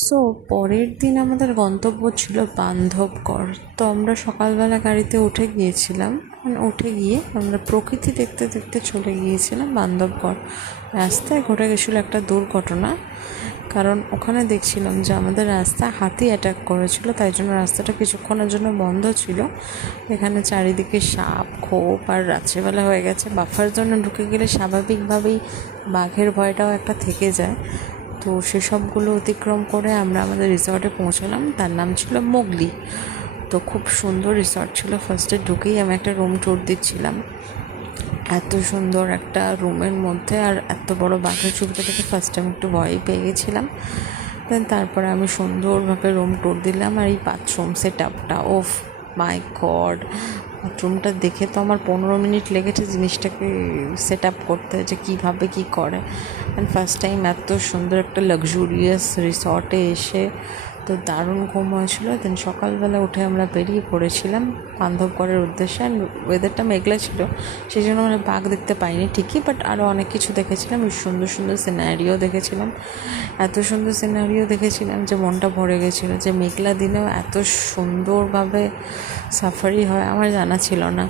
So পরের দিন আমাদের গন্তব্য ছিল বান্ধবগড়। তো আমরা সকালবেলা গাড়িতে উঠে গিয়েছিলাম, উঠে গিয়ে আমরা প্রকৃতি দেখতে দেখতে চলে গিয়েছিলাম বান্ধবগড়। রাস্তায় ঘটে গেছিলো একটা দুর্ঘটনা, কারণ ওখানে দেখছিলাম যে আমাদের রাস্তায় হাতি অ্যাটাক করেছিল, তাই জন্য রাস্তাটা কিছুক্ষণের জন্য বন্ধ ছিল। এখানে চারিদিকে সাপ খোপ, আর রাত্রেবেলা হয়ে গেছে, বাফার জন্য ঢুকে গেলে স্বাভাবিকভাবেই বাঘের ভয়টাও একটা থেকে যায়। তো সেসবগুলো অতিক্রম করে আমরা আমাদের রিসর্টে পৌঁছলাম। তার নাম ছিল মোগলি। তো খুব সুন্দর রিসর্ট ছিল। ফার্স্টে ঢুকেই আমি একটা রুম ট্যুর দিচ্ছিলাম। এত সুন্দর একটা রুমের মধ্যে আর এত বড় বাঘের ছবিটা দেখে ফার্স্ট আমি একটু ভয়ই পেয়ে গেছিলাম। দেন তারপরে আমি সুন্দরভাবে রুম ট্যুর দিলাম। আর এই বাথরুম সেট আপটা, ওফ মাই গড, বাথরুমটা দেখে তো আমার 15 মিনিট লেগেছে জিনিসটাকে সেট আপ করতে, যে কীভাবে কী করে। অ্যান্ড ফার্স্ট টাইম এত সুন্দর একটা লাক্সুরিয়াস রিসর্টে এসে তো দারুণ ঘুম হয়েছিল। দেন সকালবেলা উঠে আমরা বেরিয়ে পড়েছিলাম বান্ধবগড়ের উদ্দেশ্যে। অ্যান্ড ওয়েদারটা মেঘলা ছিল, সেই জন্য আমরা বাঘ দেখতে পাইনি ঠিকই, বাট আরও অনেক কিছু দেখেছিলাম। সুন্দর সুন্দর সিনারিও দেখেছিলাম, এত সুন্দর সিনারিও দেখেছিলাম যে মনটা ভরে গেছিলো। যে মেঘলা দিনেও এত সুন্দরভাবে সাফারি হয় আমার জানা ছিল না।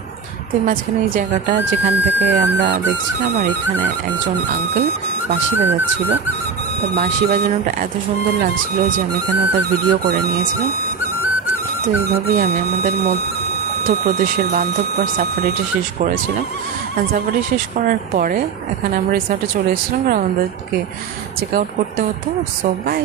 তো মাঝখানে এই জায়গাটা যেখান থেকে আমরা দেখছিলাম, আর এখানে একজন আঙ্কেল বাঁশি বাজাচ্ছিল। তো বাঁশি বাজানোটা এত সুন্দর লাগছিল যে আমি এখানে ওটার ভিডিও করে নিয়েছিলাম। তো এইভাবেই আমি আমাদের মধ্যপ্রদেশের বান্ধবগড় সাফারিটা শেষ করেছিলাম। আর সাফারি শেষ করার পরে এখানে আমরা রিসর্টে চলে এসেছিলাম, কারণ আমাদেরকে চেক আউট করতে হতো। So by.